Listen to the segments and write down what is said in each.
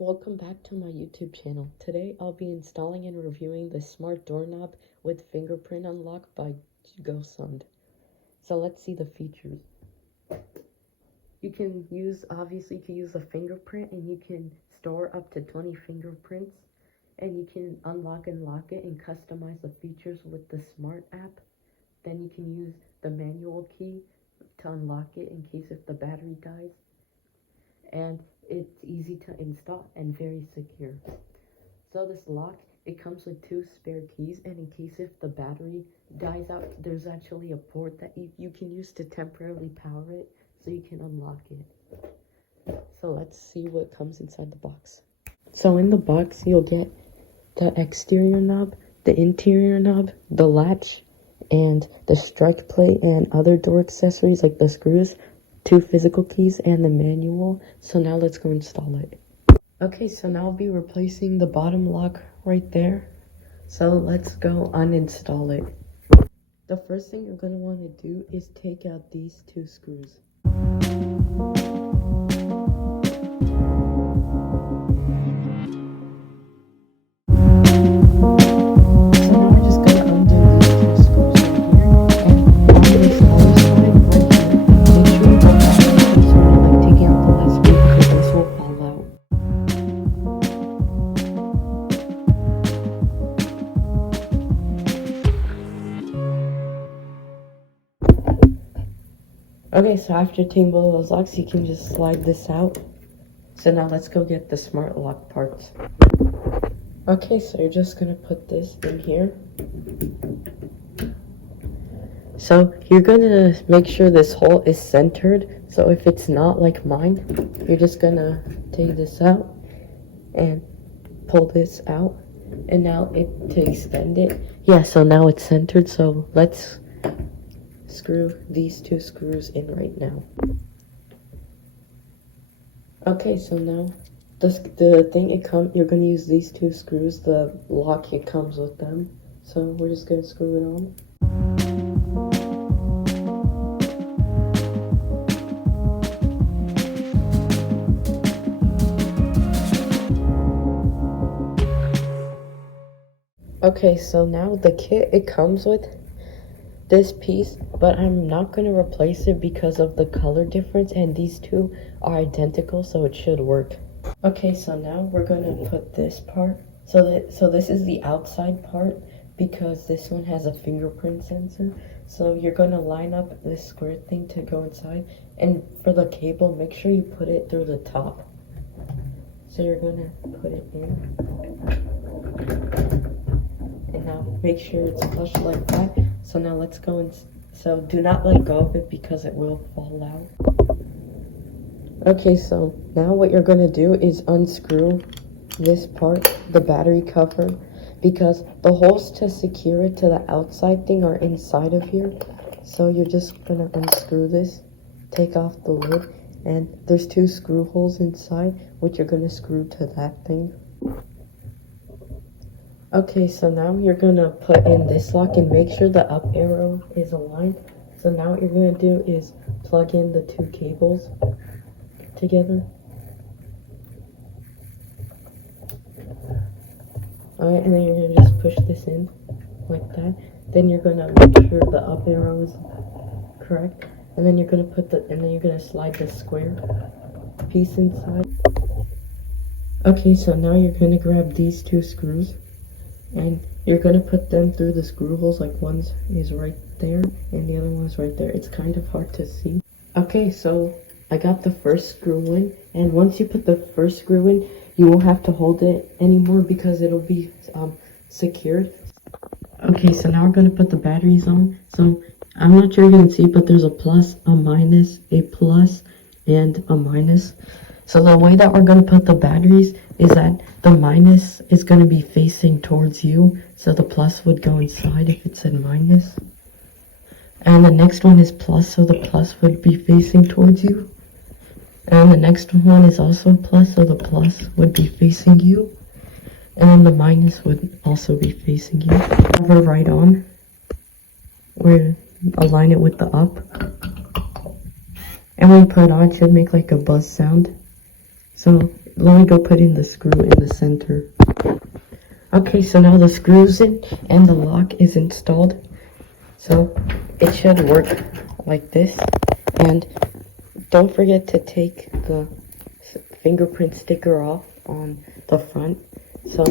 Welcome back to my YouTube channel. Today I'll be installing and reviewing the smart doorknob with fingerprint unlock by GoSund. So let's see the features. You can use a fingerprint and you can store up to 20 fingerprints, and you can unlock and lock it and customize the features with the smart app. Then you can use the manual key to unlock it in case if the battery dies. And it's easy to install and very secure. So this lock, it comes with 2 spare keys, and in case if the battery dies out, there's actually a port that you can use to temporarily power it so you can unlock it. So let's see what comes inside the box. So in the box, you'll get the exterior knob, the interior knob, the latch, and the strike plate and other door accessories like the screws, 2 physical keys, and the manual. So now let's go install it. Okay, so now I'll be replacing the bottom lock right there. So let's go uninstall it. The first thing you're going to want to do is take out these 2 screws. Okay, so after taking both of those locks, you can just slide this out. So now let's go get the smart lock parts. Okay, so you're just gonna put this in here. So you're gonna make sure this hole is centered. So if it's not like mine, you're just gonna take this out and pull this out. And now to extend it. Yeah, so now it's centered. So let's screw these 2 screws in right now. Okay, so now the thing you're gonna use these 2 screws. The lock, it comes with them. So we're just gonna screw it on. Okay, so now the kit, it comes with this piece, but I'm not going to replace it because of the color difference, and these 2 are identical, so it should work. Okay, so now we're going to put this part. So this is the outside part because this one has a fingerprint sensor. So you're going to line up this square thing to go inside, and for the cable, make sure you put it through the top. So you're going to put it in. And now make sure it's flush like that. So now let's go and so do not let go of it because it will fall out. Okay, so now what you're going to do is unscrew this part, the battery cover, because the holes to secure it to the outside thing are inside of here. So you're just going to unscrew this, take off the lid, and there's 2 screw holes inside which you're going to screw to that thing. Okay, so now you're going to put in this lock and make sure the up arrow is aligned. So now what you're going to do is plug in the 2 cables together. Alright, and then you're going to just push this in like that. Then you're going to make sure the up arrow is correct. And then you're going to slide the square piece inside. Okay, so now you're going to grab these 2 screws. And you're going to put them through the screw holes, like one is right there and the other one is right there. It's kind of hard to see. Okay, so I got the first screw in, and once you put the first screw in, you won't have to hold it anymore because it'll be secured. Okay, so now we're going to put the batteries on. So I'm not sure you can see, but there's a plus, a minus, a plus, and a minus. So the way that we're going to put the batteries is that the minus is going to be facing towards you, so the plus would go inside if it said minus. And the next one is plus, so the plus would be facing towards you. And the next one is also plus, so the plus would be facing you. And then the minus would also be facing you. Hover right on. We're align it with the up. And when you put it on, it should make like a buzz sound. So let me go put in the screw in the center. Okay, so now the screw's in and the lock is installed. So it should work like this. And don't forget to take the fingerprint sticker off on the front. So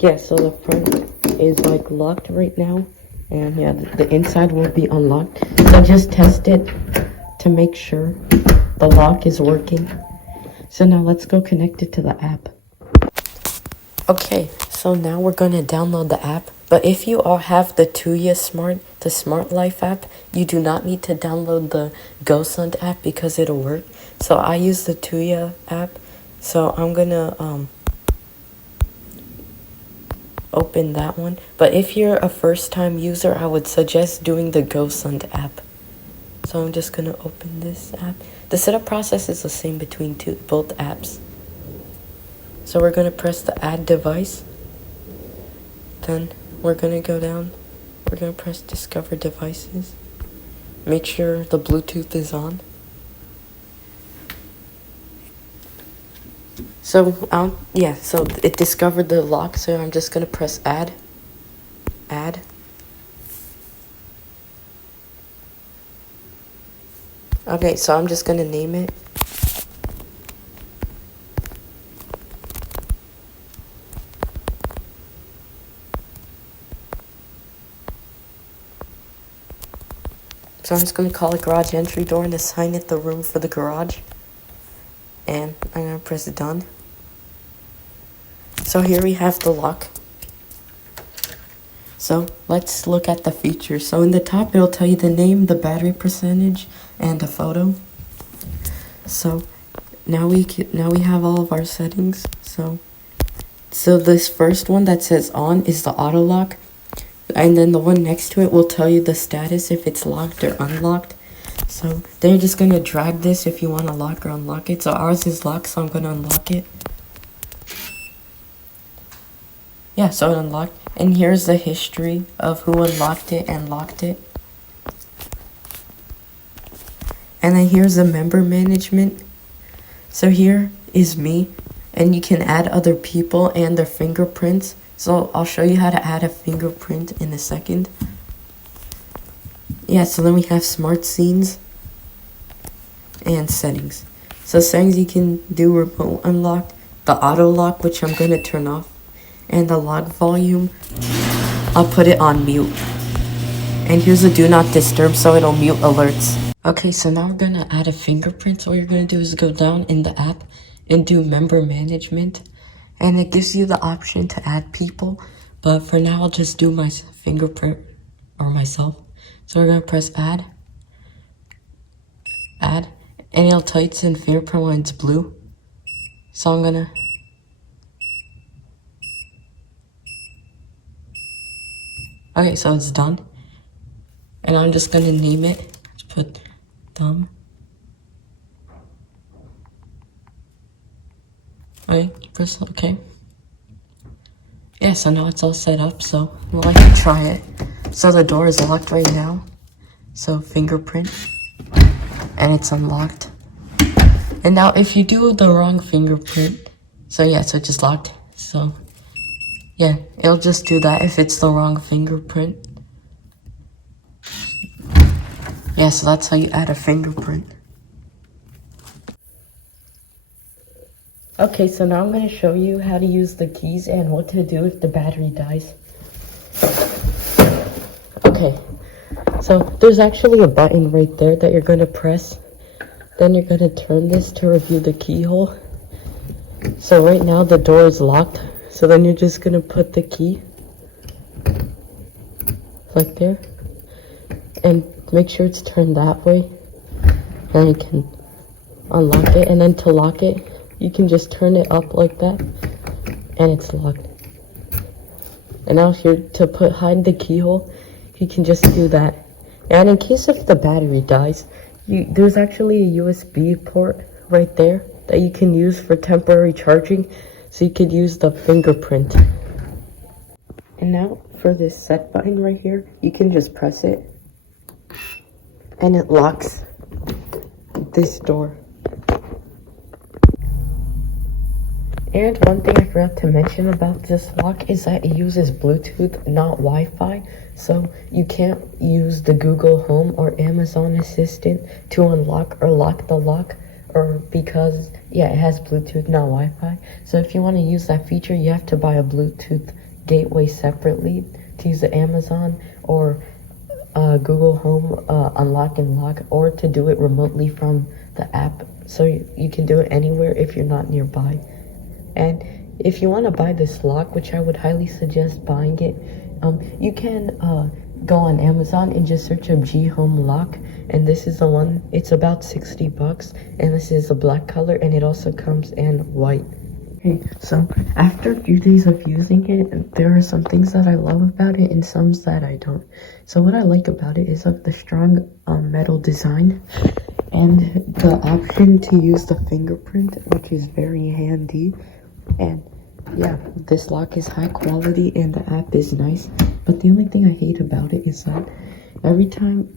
yeah, so the front is like locked right now. And yeah, the inside will be unlocked. So just test it to make sure the lock is working. So now let's go connect it to the app. Okay, so now we're going to download the app. But if you all have the Tuya the Smart Life app, you do not need to download the GoSund app because it'll work. So I use the Tuya app. So I'm going to open that one. But if you're a first-time user, I would suggest doing the GoSund app. So I'm just going to open this app. The setup process is the same between both apps. So we're going to press the add device. Then we're going to go down. We're going to press discover devices. Make sure the Bluetooth is on. So yeah, so it discovered the lock, so I'm just going to press add. Add. Okay, so I'm just going to name it. So I'm just going to call it garage entry door and assign it the room for the garage. And I'm going to press done. So here we have the lock. So let's look at the features. So in the top, it'll tell you the name, the battery percentage, and a photo. So now we have all of our settings. So this first one that says on is the auto lock. And then the one next to it will tell you the status if it's locked or unlocked. So then you're just going to drag this if you want to lock or unlock it. So ours is locked, so I'm going to unlock it. Yeah, so it unlocked. And here's the history of who unlocked it and locked it. And then here's the member management. So here is me. And you can add other people and their fingerprints. So I'll show you how to add a fingerprint in a second. Yeah, so then we have smart scenes and settings. So settings, you can do remote unlock, the auto lock, which I'm going to turn off, and the log volume, I'll put it on mute. And here's the do not disturb, so it'll mute alerts. Okay, so now we're going to add a fingerprint. So what you're going to do is go down in the app and do member management. And it gives you the option to add people. But for now, I'll just do my fingerprint or myself. So we're going to press add. Add. And it'll tell you it's in fingerprint when it's blue. So I'm going to... Okay, so it's done. And I'm just going to name it. Let's put thumb. Okay, press OK. Yeah, so now it's all set up, so we'll like to try it. So the door is locked right now. So fingerprint. And it's unlocked. And now if you do the wrong fingerprint, so yeah, so it just locked. So yeah, it'll just do that if it's the wrong fingerprint. Yeah, so that's how you add a fingerprint. Okay, so now I'm going to show you how to use the keys and what to do if the battery dies. Okay, so there's actually a button right there that you're going to press. Then you're going to turn this to review the keyhole. So right now the door is locked. So then you're just going to put the key like there. And make sure it's turned that way. Then you can unlock it. And then to lock it, you can just turn it up like that. And it's locked. And now here to hide the keyhole, you can just do that. And in case if the battery dies, there's actually a USB port right there that you can use for temporary charging. So you could use the fingerprint. And now for this set button right here, you can just press it. And it locks this door. And one thing I forgot to mention about this lock is that it uses Bluetooth, not Wi-Fi. So you can't use the Google Home or Amazon Assistant to unlock or lock the lock, or because, yeah, it has Bluetooth, not Wi-Fi. So if you want to use that feature, you have to buy a Bluetooth gateway separately to use the Amazon or Google Home unlock and lock, or to do it remotely from the app. So you can do it anywhere if you're not nearby. And if you want to buy this lock, which I would highly suggest buying it, you can go on Amazon and just search up G Home Lock, and this is the one. It's about $60, and this is a black color, and it also comes in white. Okay, so after a few days of using it, there are some things that I love about it and some that I don't. So what I like about it is the strong metal design and the option to use the fingerprint, which is very handy. And yeah, this lock is high quality and the app is nice. But the only thing I hate about it is that every time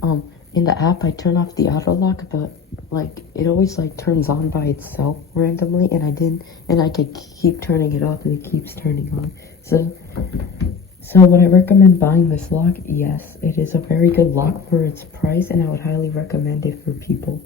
in the app I turn off the auto lock, but like it always like turns on by itself randomly, and I could keep turning it off and it keeps turning on. So would I recommend buying this lock? Yes, it is a very good lock for its price, and I would highly recommend it for people.